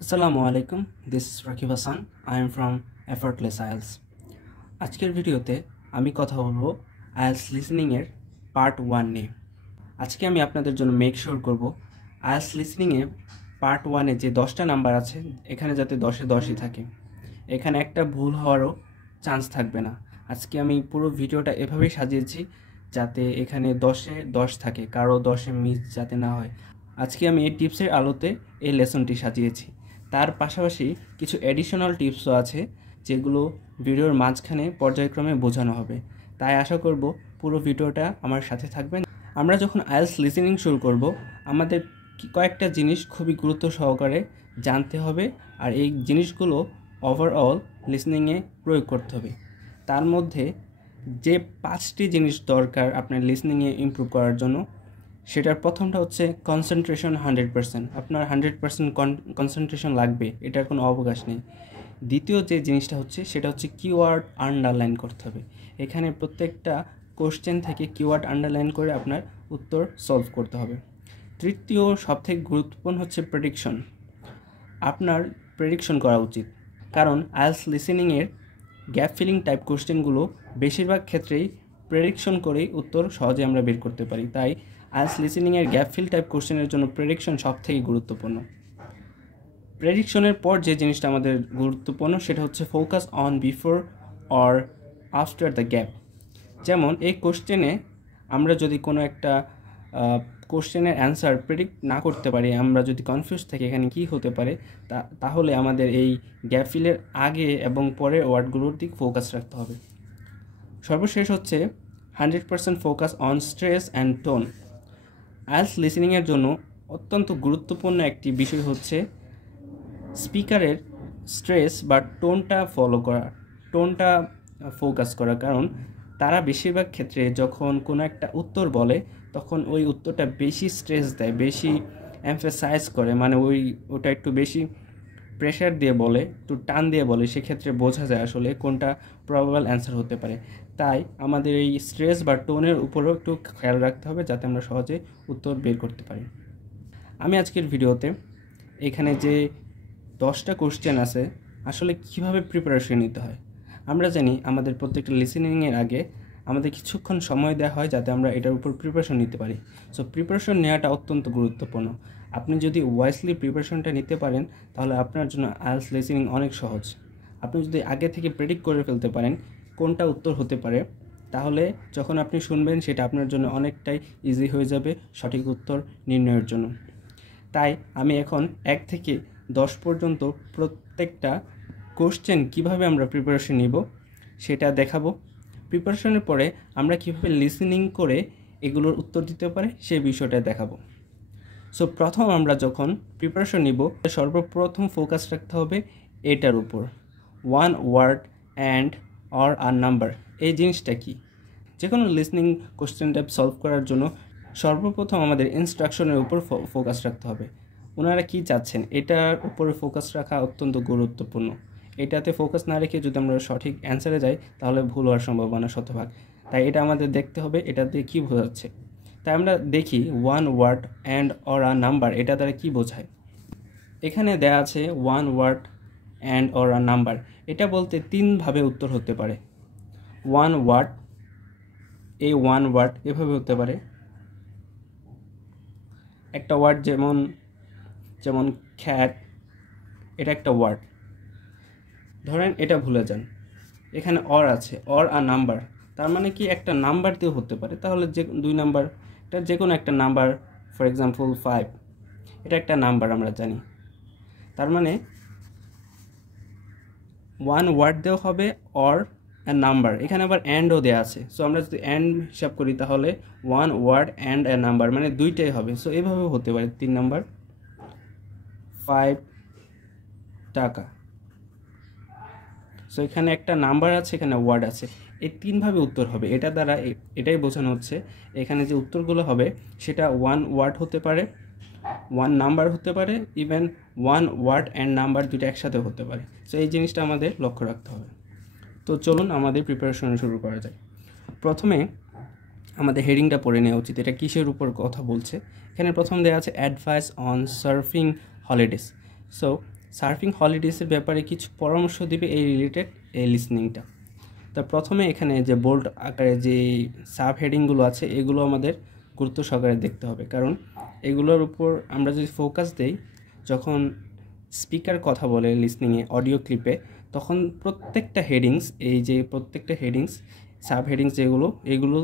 আসসালামু আলাইকুম, this is Rakib Hasan. I am from effortless IELTS. আজকের ভিডিওতে আমি কথা বলবো আইএলস লিসেনিংয়ের পার্ট 1 নিয়ে। আজকে আমি আপনাদের জন্য মেক শিওর করব আইএলস লিসেনিংয়ে পার্ট 1-এ যে 10টা নাম্বার আছে এখানে যাতে 10-এ 10ই থাকে, এখানে একটা ভুল হওয়ারও চান্স থাকবে না। আজকে আমি পুরো ভিডিওটা এভাবেই সাজিয়েছি যাতে এখানে 10-এ 10 থাকে, কারো 10-এ মিস যাতে না হয়। আজকে আমি এই টিপসের আলোতে এই লেসনটি সাজিয়েছি। তার পাশাপাশি কিছু অ্যাডিশনাল টিপসও আছে যেগুলো ভিডিওর মাঝখানে পর্যায়ক্রমে বোঝানো হবে। তাই আশা করব পুরো ভিডিওটা আমার সাথে থাকবেন। আমরা যখন আইএলস লিসেনিং শুরু করব, আমাদের কয়েকটা জিনিস খুবই গুরুত্ব সহকারে জানতে হবে, আর এই জিনিসগুলো ওভারঅল লিসেনিংয়ে প্রয়োগ করতে হবে। তার মধ্যে যে 5টি জিনিস দরকার আপনার লিসেনিংয়ে ইমপ্রুভ করার জন্য, সেটার প্রথমটা হচ্ছে কনসেন্ট্রেশন 100%। আপনার 100% কনসেন্ট্রেশন লাগবে, এটার কোনো অবকাশ নেই। দ্বিতীয় যে জিনিসটা হচ্ছে সেটা হচ্ছে কিওয়ার্ড আন্ডারলাইন করতে হবে। এখানে প্রত্যেকটা কোশ্চেন থেকে কিওয়ার্ড আন্ডারলাইন করে আপনার উত্তর সলভ করতে হবে। তৃতীয় সবথেকে গুরুত্বপূর্ণ হচ্ছে প্রেডিকশন। আপনার প্রেডিকশন করা উচিত, কারণ আইএলস লিসেনিংয়ের গ্যাপ ফিলিং টাইপ কোশ্চেনগুলো বেশিরভাগ ক্ষেত্রেই প্রেডিকশন করেই উত্তর সহজে আমরা বের করতে পারি। তাই আইএলস লিসেনিংয়ের গ্যাপ ফিল টাইপ কোশ্চেনের জন্য প্রেডিকশন সবথেকে গুরুত্বপূর্ণ। প্রেডিকশনের পর যে জিনিসটা আমাদের গুরুত্বপূর্ণ সেটা হচ্ছে focus on before or after the gap. যেমন এই কোশ্চেনে আমরা যদি কোনো একটা কোশ্চেনের অ্যান্সার প্রেডিক্ট না করতে পারি, আমরা যদি কনফিউজ থাকি এখানে কী হতে পারে, তাহলে আমাদের এই গ্যাপ ফিলের আগে এবং পরে ওয়ার্ডগুলোর দিক ফোকাস রাখতে হবে। সর্বশেষ হচ্ছে 100% focus on stress and tone. IELTS লিসেনিংয়ের জন্য অত্যন্ত গুরুত্বপূর্ণ একটি বিষয় হচ্ছে স্পিকারের স্ট্রেস বা টোনটা ফলো করা, টোনটা ফোকাস করা। কারণ তারা বেশিরভাগ ক্ষেত্রে যখন কোনো একটা উত্তর বলে তখন ওই উত্তরটা বেশি স্ট্রেস দেয়, বেশি এমফেসাইজ করে, মানে ওটা একটু বেশি প্রেশার দিয়ে বলে, একটু টান দিয়ে বলে, সেক্ষেত্রে বোঝা যায় আসলে কোনটা প্রবাবল অ্যান্সার হতে পারে। তাই আমাদের এই স্ট্রেস বা টোনের উপরেও একটু খেয়াল রাখতে হবে যাতে আমরা সহজে উত্তর বের করতে পারি। আমি আজকের ভিডিওতে এখানে যে 10টা কোশ্চেন আছে আসলে কিভাবে প্রিপারেশন নিতে হয়। আমরা জানি আমাদের প্রত্যেকটা লিসেনিংয়ের আগে আমাদের কিছুক্ষণ সময় দেওয়া হয় যাতে আমরা এটার উপর প্রিপারেশন নিতে পারি। সো প্রিপারেশন নেওয়াটা অত্যন্ত গুরুত্বপূর্ণ। আপনি যদি ওয়াইসলি প্রিপারেশনটা নিতে পারেন তাহলে আপনার জন্য আইএলস লিসেনিং অনেক সহজ। আপনি যদি আগে থেকে প্রেডিক্ট করে ফেলতে পারেন কোনটা উত্তর হতে পারে, তাহলে যখন আপনি শুনবেন সেটা আপনার জন্য অনেকটাই ইজি হয়ে যাবে সঠিক উত্তর নির্ণয়ের জন্য। তাই আমি এখন 1 থেকে 10 পর্যন্ত প্রত্যেকটা কোশ্চেন কিভাবে আমরা প্রিপারেশন নিব সেটা দেখাবো। প্রিপারেশনের পরে আমরা কিভাবে লিসেনিং করে এগুলোর উত্তর দিতে পারে সেই বিষয়টা দেখাবো। সো প্রথম আমরা যখন প্রিপারেশন নিব সর্বপ্রথম ফোকাস রাখতে হবে এটার উপর, one word and or a number. এই জিনিসটা কি? যে কোনো লিসনিং কোশ্চেন টাইপ সলভ করার জন্য সর্বপ্রথম আমাদের ইনস্ট্রাকশনের উপর ফোকাস রাখতে হবে। ওনারা কি চাচ্ছেন এটার উপরে ফোকাস রাখা অত্যন্ত গুরুত্বপূর্ণ। এটাতে ফোকাস না রেখে যদি আমরা সঠিক অ্যান্সারে যাই তাহলে ভুল হওয়ার সম্ভাবনা শতভাগ। তাই এটা আমাদের দেখতে হবে এটা দিয়ে কী বোঝাচ্ছে। তাই আমরা দেখি one word and or a number এটা দ্বারা কী বোঝায়। এখানে দেয়া আছে one word and or a number. এটা বলতে 3ভাবে উত্তর হতে পারে। ওয়ান ওয়ার্ড, এই ওয়ান ওয়ার্ড এভাবে হতে পারে। একটা ওয়ার্ড যেমন যেমন খ্যাট, এটা একটা ওয়ার্ড। ধরেন এটা ভুলে যান, এখানে অর আছে, অর আ নাম্বার, তার মানে কি একটা নাম্বার দিয়েও হতে পারে। তাহলে যে 2 নাম্বার, এটা যে কোনো একটা নাম্বার, ফর এক্সাম্পল 5, এটা একটা নাম্বার আমরা জানি। তার মানে ওয়ান ওয়ার্ড দিয়েও হবে অর এ নাম্বার। এখানে আবার অ্যান্ডও দেওয়া আছে। সো আমরা যদি অ্যান্ড হিসাব করি তাহলে one word and a number, মানে দুইটাই হবে। সো এভাবেও হতে পারে। 3 নাম্বার 5 টাকা। সো এখানে একটা নাম্বার আছে, এখানে ওয়ার্ড আছে, এই 3ভাবে উত্তর হবে। এটা দ্বারা এটাই বোঝানো হচ্ছে এখানে যে উত্তরগুলো হবে সেটা ওয়ান ওয়ার্ড হতে পারে, ওয়ান নাম্বার হতে পারে, even one word and number দুটো একসাথে হতে পারে। সো এই জিনিসটা আমাদের লক্ষ্য রাখতে হবে। তো চলুন আমাদের প্রিপারেশন শুরু করা যায়। প্রথমে আমাদের হেডিংটা পড়ে নেওয়া উচিত, এটা কিসের উপর কথা বলছে। এখানে প্রথম দেওয়া আছে advice on surfing holidays. So surfing হলিডেজের ব্যাপারে কিছু পরামর্শ দিবে এই রিলেটেড এই লিসনিংটা। তো প্রথমে এখানে যে বোল্ড আকারে যে সাব হেডিংগুলো আছে এগুলো আমাদের গুরুত্ব সহকারে দেখতে হবে, কারণ এগুলোর উপর আমরা যদি ফোকাস দেই, যখন স্পিকার কথা বলে লিসনিংয়ে অডিও ক্লিপে, তখন প্রত্যেকটা হেডিংস সাব হেডিংস এগুলো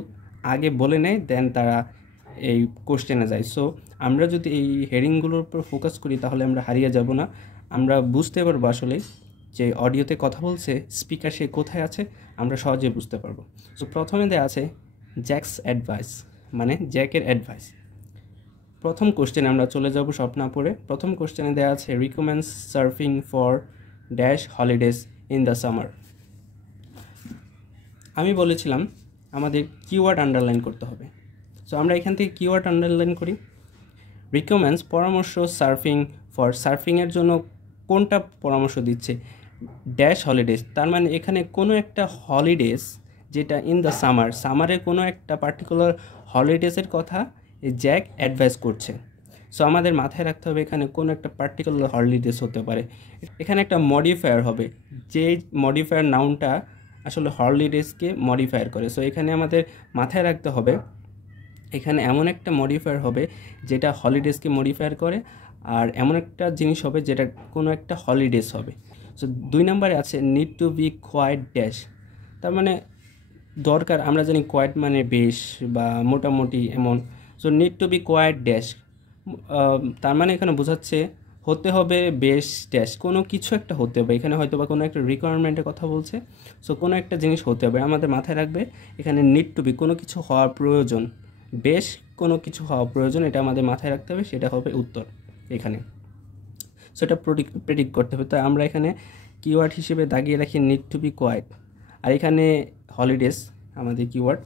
আগে বলে নেয়, দেন তারা এই কোশ্চেনে যায়। সো আমরা যদি এই হেডিংগুলোর উপর ফোকাস করি তাহলে আমরা হারিয়ে যাব না, আমরা বুঝতে পারবো আসলে যে অডিওতে কথা বলছে স্পিকার সে কোথায় আছে, আমরা সহজে বুঝতে পারবো। সো প্রথমে দেওয়া আছে জ্যাকস অ্যাডভাইস, মানে জ্যাকের অ্যাডভাইস। প্রথম কোশ্চেনে আমরা চলে যাব সব না পড়ে। প্রথম কোশ্চেনে দেওয়া আছে recommends surfing for dash holidays in the summer. আমি বলেছিলাম আমাদের কিওয়ার্ড আন্ডারলাইন করতে হবে। সো আমরা এখান থেকে কিওয়ার্ড আন্ডারলাইন করি। রিকমেন্ডস পরামর্শ সার্ফিংয়ের জন্য কোনটা পরামর্শ দিচ্ছে? ড্যাশ হলিডেজ, তার মানে এখানে কোনো একটা হলিডেজ যেটা ইন দ্য সামারের কোনো একটা পার্টিকুলার হলিডেজের কথা জ্যাক অ্যাডভাইস করছে। সো আমাদের মাথায় রাখতে হবে এখানে কোনো একটা পার্টিকুলার হলিডেজ হতে পারে। এখানে একটা মডিফায়ার হবে, যে মডিফায়ার নাউনটা আসলে হলিডেজকে মডিফায়ার করে। সো এখানে আমাদের মাথায় রাখতে হবে এখানে এমন একটা মডিফায়ার হবে যেটা হলিডেজকে মডিফায়ার করে, আর এমন একটা জিনিস হবে যেটা কোনো একটা হলিডেজ হবে। সো 2 নম্বরে আছে need to be quite dash, তার মানে দরকার, আমরা জানি কোয়াইট মানে বেশ বা মোটামুটি এমন। So need to be quite dash, তার মানে এখানে বোঝাচ্ছে হতে হবে বেশ ড্যাশ, কোনো কিছু একটা হতে হবে। এখানে হয়তো বা কোনো একটা রিকোয়ারমেন্টের কথা বলছে। সো কোনো একটা জিনিস হতে হবে, আমাদের মাথায় রাখবে এখানে নিড টু বি কোনো কিছু হওয়ার প্রয়োজন, বেশ কোনো কিছু হওয়া প্রয়োজন, এটা আমাদের মাথায় রাখতে হবে, সেটা হবে উত্তর এখানে। সো এটা প্রেডিক্ট করতে হবে। তো আমরা এখানে কিওয়ার্ড হিসেবে দাগিয়ে রাখি নিড টু বি কোয়াইট, আর এখানে হলিডেজ আমাদের কিওয়ার্ড।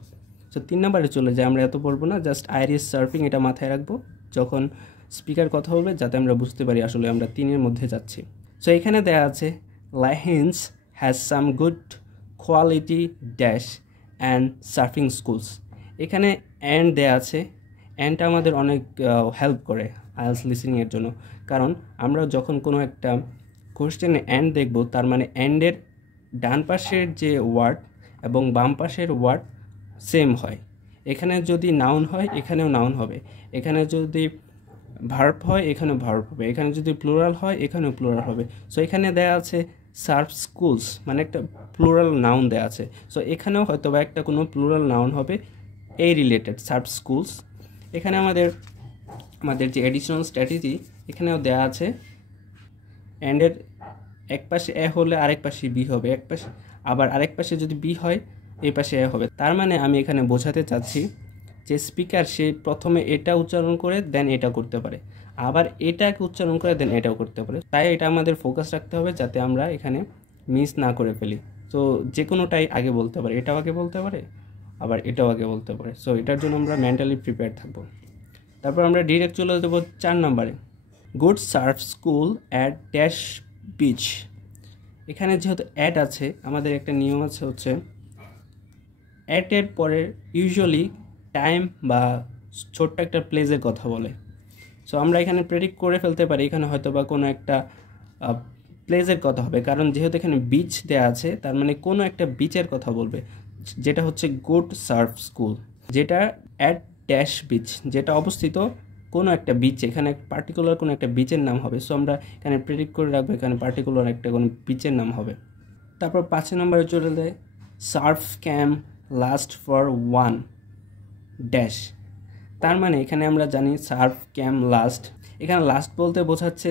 সো 3 নম্বরে চলে যায়, আমরা এত পড়বো না, জাস্ট আইরিশ সার্ফিং এটা মাথায় রাখবো যখন স্পিকার কথা বলবে, যাতে আমরা বুঝতে পারি আসলে আমরা 3-এর মধ্যে যাচ্ছি। সো এখানে দেওয়া আছে Lahinch has some good quality dash and surfing schools. এখানে অ্যান্ড দেওয়া আছে, অ্যান্ডটা আমাদের অনেক হেল্প করে আইএলটিএস লিসেনিংয়ের জন্য, কারণ আমরা যখন কোনো একটা কোশ্চেনে অ্যান্ড দেখব, তার মানে অ্যান্ডের ডান পাশের যে ওয়ার্ড এবং বাম পাশের ওয়ার্ড সেম হয়। এখানে যদি নাউন হয় এখানেও নাউন হবে, এখানে যদি ভার্ব হয় এখানেও ভার্ব হবে, এখানে যদি প্লুরাল হয় এখানেও প্লুরাল হবে। সো এখানে দেওয়া আছে সার্ফ স্কুলস, মানে একটা প্লুরাল নাউন দেওয়া আছে। সো এখানেও হয়তো বা একটা কোনো প্লুরাল নাউন হবে এই রিলেটেড সার্ফ স্কুলস। এখানে আমাদের যে এডিশনাল স্ট্র্যাটেজি এখানেও দেওয়া আছে, অ্যান্ডের এক পাশে এ হলে আরেক পাশে বি হবে, এক পাশে আবার আরেক পাশে যদি বি হয় এই পাশে এ হবে। তার মানে আমি এখানে বোঝাতে চাচ্ছি যে স্পিকার সে প্রথমে এটা উচ্চারণ করে দেন এটা করতে পারে, আবার এটাকে উচ্চারণ করে দেন এটাও করতে পারে। তাই এটা আমাদের ফোকাস রাখতে হবে যাতে আমরা এখানে মিস না করে ফেলি। তো যে কোনোটাই আগে বলতে পারে, এটাও আগে বলতে পারে আবার এটাও আগে বলতে পারে। সো এটার জন্য আমরা মেন্টালি প্রিপেয়ার থাকবো। তারপর আমরা ডিরেক্ট চলে যাবো 4 নম্বরে, good Surf school at dash beach. এখানে যেহেতু অ্যাট আছে, আমাদের একটা নিয়ম আছে হচ্ছে অ্যাটের পরে ইউজুয়ালি টাইম বা ছোট্ট একটা প্লেসের কথা বলে। সো আমরা এখানে প্রেডিক্ট করে ফেলতে পারি এখানে হয়তো বা কোনো একটা প্লেসের কথা হবে, কারণ যেহেতু এখানে বিচ দেওয়া আছে তার মানে কোনো একটা বিচের কথা বলবে, যেটা হচ্ছে গুড সার্ফ স্কুল, যেটা অ্যাট ড্যাশ বিচ, যেটা অবস্থিত কোনো একটা বিচে, এখানে পার্টিকুলার কোনো একটা বিচের নাম হবে। সো আমরা এখানে প্রেডিক্ট করে রাখবো এখানে পার্টিকুলার একটা কোনো বিচের নাম হবে। তারপর 5 নম্বরে চলে যায় Surf camp last for 1 dash, তার মানে এখানে আমরা জানি সার্ফ ক্যাম্প লাস্ট, এখানে লাস্ট বলতে বোঝাচ্ছে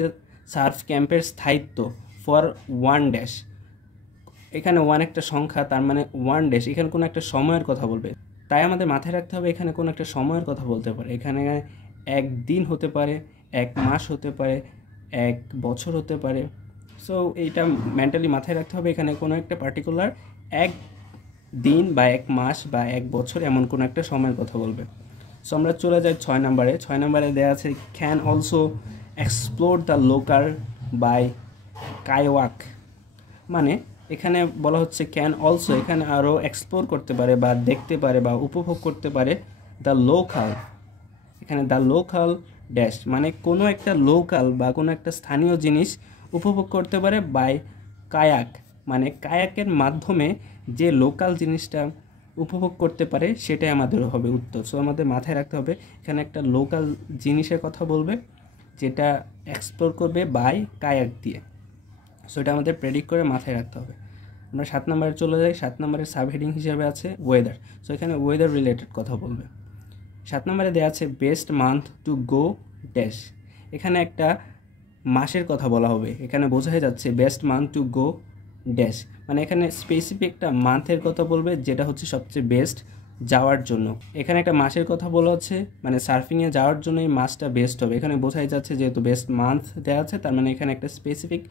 সার্ফ ক্যাম্পের স্থায়িত্ব, ফর 1 ড্যাশ, এখানে 1 একটা সংখ্যা, তার মানে 1 ড্যাশ এখানে কোনো একটা সময়ের কথা বলবে। তাই আমাদের মাথায় রাখতে হবে এখানে কোনো একটা সময়ের কথা বলতে পারে, এখানে 1 দিন হতে পারে, 1 মাস হতে পারে, 1 বছর হতে পারে। সো এইটা মেন্টালি মাথায় রাখতে হবে, এখানে কোনো একটা পার্টিকুলার 1 দিন বা 1 মাস বা 1 বছর এমন কোনো একটা সময়ের কথা বলবে। সো আমরা চলে যাই 6 নম্বরে। 6 নম্বরে দেওয়া আছে can also explore the local by kayak, মানে এখানে বলা হচ্ছে ক্যান অলসো, এখানে আরও এক্সপ্লোর করতে পারে বা দেখতে পারে বা উপভোগ করতে পারে দ্য লোকাল, এখানে দ্য লোকাল ড্যাশ, মানে কোনো একটা লোকাল বা কোনো একটা স্থানীয় জিনিস উপভোগ করতে পারে বাই কায়াক, মানে কায়াকের মাধ্যমে যে লোকাল জিনিসটা উপভোগ করতে পারে সেটাই আমাদের হবে উত্তর। সো আমাদের মাথায় রাখতে হবে এখানে একটা লোকাল জিনিসের কথা বলবে যেটা এক্সপ্লোর করবে বাই কায়াক দিয়ে। সো এটা আমাদের প্রেডিক্ট করে মাথায় রাখতে হবে। আমরা 7 নম্বরে চলে যাই। 7 নম্বরের সাবহেডিং হিসেবে আছে ওয়েদার। সো এখানে ওয়েদার রিলেটেড কথা বলবে। 7 নম্বরে দেওয়া আছে best month to go dash. এখানে একটা মাসের কথা বলা হবে, এখানে বোঝাই যাচ্ছে best month to go dash, মানে এখানে স্পেসিফিক একটা মান্থের কথা বলবে যেটা হচ্ছে সবচেয়ে বেস্ট যাওয়ার জন্য। এখানে একটা মাসের কথা বলা হচ্ছে, মানে সার্ফিংয়ে যাওয়ার জন্য এই মাসটা বেস্ট হবে। এখানে বোঝাই যাচ্ছে যেহেতু বেস্ট মান্থ দেওয়া আছে, তার মানে এখানে একটা স্পেসিফিক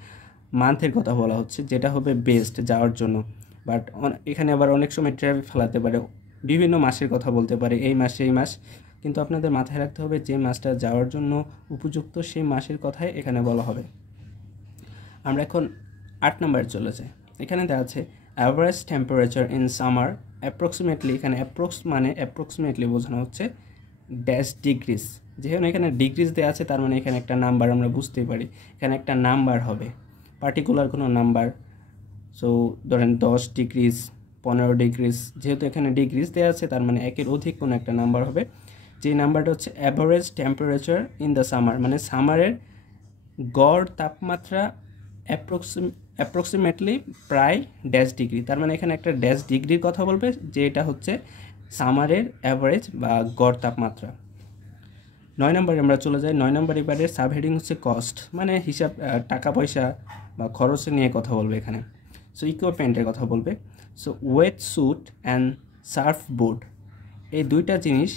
মান্থের কথা বলা হচ্ছে যেটা হবে বেস্ট যাওয়ার জন্য। বাট এখানে আবার অনেক সময় ট্র্যাপ ফেলাতে পারে, বিভিন্ন মাসের কথা বলতে পারে, এই মাসে এই মাস, কিন্তু আপনাদের মাথায় রাখতে হবে যে মাসটা যাওয়ার জন্য উপযুক্ত সেই মাসের কথাই এখানে বলা হবে। আমরা এখন 8 নম্বরে চলে যাই। এখানে দেওয়া আছে average temperature in summer approximately. এখানে অ্যাপ্রক্স মানে অ্যাপ্রক্সিমেটলি বোঝানো হচ্ছে ড্যাশ ডিগ্রিজ। যেহেতু এখানে ডিগ্রিজ দেওয়া আছে তার মানে এখানে একটা নাম্বার আমরা বুঝতেই পারি, এখানে একটা নাম্বার হবে, পার্টিকুলার কোনো নাম্বার। সো ধরেন 10 ডিগ্রিজ, 15 ডিগ্রিজ, যেহেতু এখানে ডিগ্রিজ দেওয়া আছে তার মানে একের অধিক কোনো একটা নাম্বার হবে। যে নাম্বারটা হচ্ছে average temperature in the summer, মানে সামারের গড় তাপমাত্রা অ্যাপ্রক্সিমেটলি প্রায় ড্যাশ ডিগ্রি, তার মানে এখানে একটা ড্যাশ ডিগ্রির কথা বলবে যে এটা হচ্ছে সামারের অ্যাভারেজ বা গড় তাপমাত্রা। 9 নম্বরে আমরা চলে যাই। 9 নম্বর এবারে সাবহেডিং হচ্ছে কস্ট, মানে হিসাব, টাকা পয়সা বা খরচে নিয়ে কথা বলবে এখানে। সো ইকুইপমেন্টের কথা বলবে। So wet suit and surf board, এই দুইটা জিনিস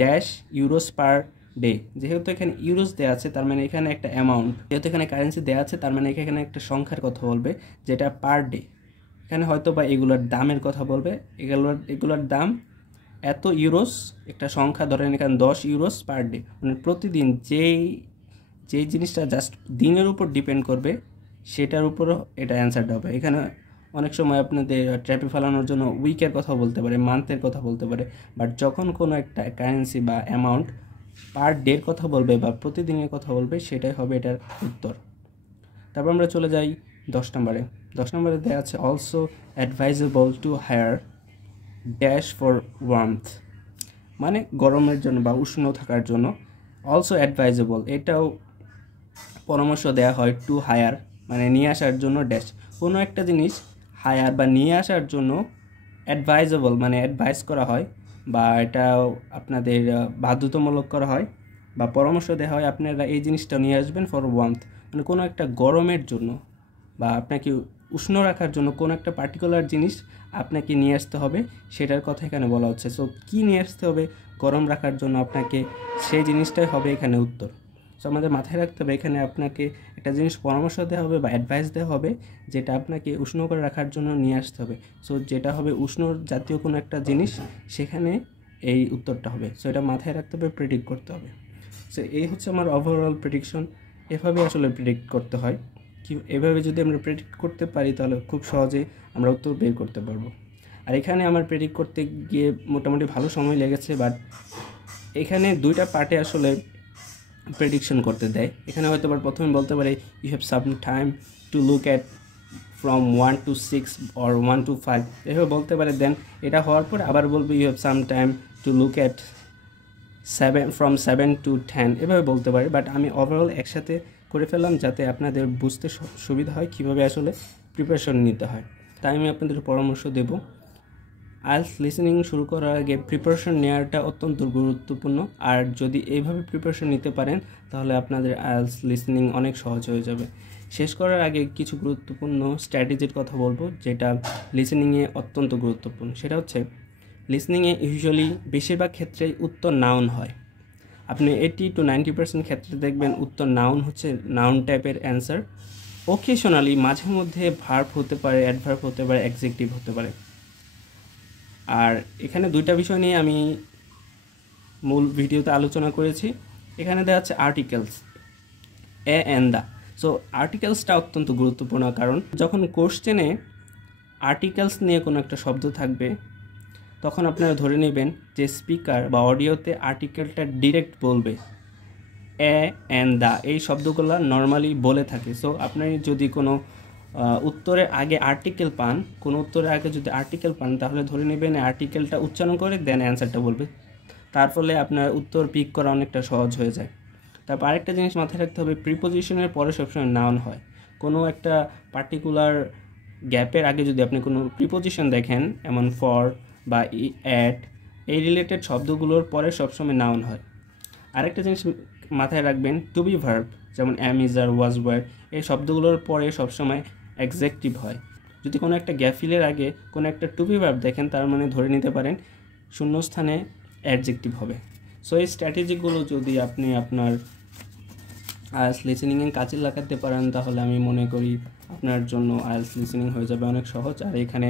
ড্যাশ ইউরোস পার ডে। যেহেতু এখানে ইউরোস দেওয়া আছে তার মানে এখানে একটা অ্যামাউন্ট, যেহেতু এখানে কারেন্সি দেওয়া আছে তার মানে এখানে একটা সংখ্যার কথা বলবে যেটা পার ডে। এখানে হয়তো বা এগুলোর দামের কথা বলবে, এগুলোর দাম এত ইউরোস, একটা সংখ্যা ধরেন এখানে 10 ইউরোস পার ডে, মানে প্রতিদিন যেই জিনিসটা জাস্ট দিনের উপর ডিপেন্ড করবে সেটার উপরও এটা অ্যান্সারটা হবে। এখানে অনেক সময় আপনাদের ট্র্যাপে ফেলানোর জন্য উইকের কথা বলতে পারে, মান্থের কথা বলতে পারে, বাট যখন কোনো একটা কারেন্সি বা অ্যামাউন্ট পার ডের কথা বলবে বা প্রতিদিনের কথা বলবে সেটাই হবে এটার উত্তর। তারপর আমরা চলে যাই 10 নম্বরে। 10 নম্বরে দেওয়া আছে also advisable to hire dash for warmth, মানে গরমের জন্য বা উষ্ণ থাকার জন্য। অলসো অ্যাডভাইজেবল, এটাও পরামর্শ দেওয়া হয় টু হায়ার, মানে নিয়ে আসার জন্য ড্যাশ, কোনো একটা জিনিস হায়ার বা নিয়ে আসার জন্য অ্যাডভাইজেবল মানে অ্যাডভাইস করা হয় বা এটাও আপনাদের বাধ্যতামূলক করা হয় বা পরামর্শ দেওয়া হয় আপনারা এই জিনিসটা নিয়ে আসবেন ফর ওয়ার্মথ, মানে কোনো একটা গরমের জন্য বা আপনাকে উষ্ণ রাখার জন্য কোনো একটা পার্টিকুলার জিনিস আপনাকে নিয়ে আসতে হবে, সেটার কথা এখানে বলা হচ্ছে। সো কী নিয়ে আসতে হবে গরম রাখার জন্য আপনাকে, সেই জিনিসটাই হবে এখানে উত্তর। সো আমাদের মাথায় রাখতে হবে এখানে আপনাকে একটা জিনিস পরামর্শ দেওয়া হবে বা অ্যাডভাইস দেওয়া হবে যেটা আপনাকে উষ্ণ করে রাখার জন্য নিয়ে আসতে হবে। সো যেটা হবে উষ্ণ জাতীয় কোনো একটা জিনিস, সেখানে এই উত্তরটা হবে। সো এটা মাথায় রাখতে হবে, প্রেডিক্ট করতে হবে। সো এই হচ্ছে আমার ওভারঅল প্রেডিকশন। এভাবে আসলে প্রেডিক্ট করতে হয়, কি এভাবে যদি আমরা প্রেডিক্ট করতে পারি তাহলে খুব সহজেই আমরা উত্তর বের করতে পারবো। আর এখানে আমার প্রেডিক্ট করতে গিয়ে মোটামুটি ভালো সময় লেগেছে, বাট এখানে দুইটা পার্টে আসলে প্রেডিকশন করতে দেয়। এখানে হয়তো আবার প্রথমে বলতে পারে you have some time to look at from 1 to 6 or 1 to 5, এভাবে বলতে পারে। দেন এটা হওয়ার পর আবার বলবে you have some time to look at 7 to 10, এভাবে বলতে পারে। বাট আমি ওভারঅল একসাথে করে ফেললাম যাতে আপনাদের বুঝতে সুবিধা হয় কীভাবে আসলে প্রিপারেশন নিতে হয়। তাই আমি আপনাদের পরামর্শ দেব, আইএলটিএস লিসেনিং শুরু করার আগে প্রিপারেশন নেওয়াটা অত্যন্ত গুরুত্বপূর্ণ। আর যদি এইভাবে প্রিপারেশন নিতে পারেন তাহলে আপনাদের আইএলটিএস লিসেনিং অনেক সহজ হয়ে যাবে। শেষ করার আগে কিছু গুরুত্বপূর্ণ স্ট্র্যাটেজির কথা বলবো যেটা লিসেনিংয়ে অত্যন্ত গুরুত্বপূর্ণ। সেটা হচ্ছে লিসেনিংয়ে ইউজুয়ালি বেশিরভাগ ক্ষেত্রেই উত্তর নাউন হয়। আপনি 80 to 90% ক্ষেত্রে দেখবেন উত্তর নাউন হচ্ছে, নাউন টাইপের অ্যান্সার। ওকেশনালি মাঝে মধ্যে ভার্ব হতে পারে, অ্যাডভার্ব হতে পারে, অ্যাডজেক্টিভ হতে পারে। আর এখানে দুইটা বিষয় নিয়ে আমি মূল ভিডিওতে আলোচনা করেছি। এখানে দেওয়া আছে articles, a and the. So আর্টিকেলসটা অত্যন্ত গুরুত্বপূর্ণ, কারণ যখন কোশ্চেনে আর্টিকেলস নিয়ে কোনো একটা শব্দ থাকবে তখন আপনারা ধরে নেবেন যে স্পিকার বা অডিওতে আর্টিকেলটা ডিরেক্ট বলবে, এ অ্যান্ড দ্য এই শব্দগুলো নর্মালি বলে থাকে। সো আপনি যদি কোনো উত্তরের আগে আর্টিকেল পান, কোনো উত্তরের আগে যদি আর্টিকেল পান, তাহলে ধরে নেবেন আর্টিকেলটা উচ্চারণ করে দেন অ্যান্সারটা বলবে। তার ফলে আপনার উত্তর পিক করা অনেকটা সহজ হয়ে যায়। তারপর আরেকটা জিনিস মাথায় রাখতে হবে, প্রিপোজিশনের পরে সবসময় নাউন হয়। কোনো একটা পার্টিকুলার গ্যাপের আগে যদি আপনি কোনো প্রিপোজিশন দেখেন, এমন ফর বা অ্যাট, এই রিলেটেড শব্দগুলোর পরে সবসময় নাউন হয়। আরেকটা জিনিস মাথায় রাখবেন, টু বি ভার্ব যেমন অ্যাম, ইজ, আর, ওয়াজ, ওয়ার, এই শব্দগুলোর পরে সবসময় অ্যাডজেক্টিভ হয়। যদি কোনো একটা গ্যাপ ফিলের আগে কোনো একটা টু বি ভার্ব দেখেন, তার মানে ধরে নিতে পারেন শূন্যস্থানে অ্যাডজেক্টিভ হবে। সো এই স্ট্র্যাটেজিগুলো যদি আপনি আপনার আইএলটিএস লিসেনিংয়ে কাজে লাগাতে পারেন, তাহলে আমি মনে করি আপনার জন্য আইএলটিএস লিসেনিং হয়ে যাবে অনেক সহজ। আর এখানে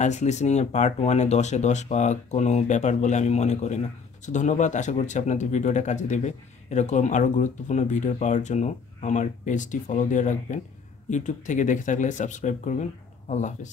আইএলটিএস লিসেনিংয়ের পার্ট 1-এ 10-এ 10 পাওয়া কোনো ব্যাপার বলে আমি মনে করি না। সো ধন্যবাদ, আশা করছি আপনাদের ভিডিওটা কাজে দেবে। এরকম আরও গুরুত্বপূর্ণ ভিডিও পাওয়ার জন্য আমার পেজটি ফলো দিয়ে রাখবেন। ইউটিউব থেকে দেখে থাকলে সাবস্ক্রাইব করবেন। আল্লাহ হাফেজ।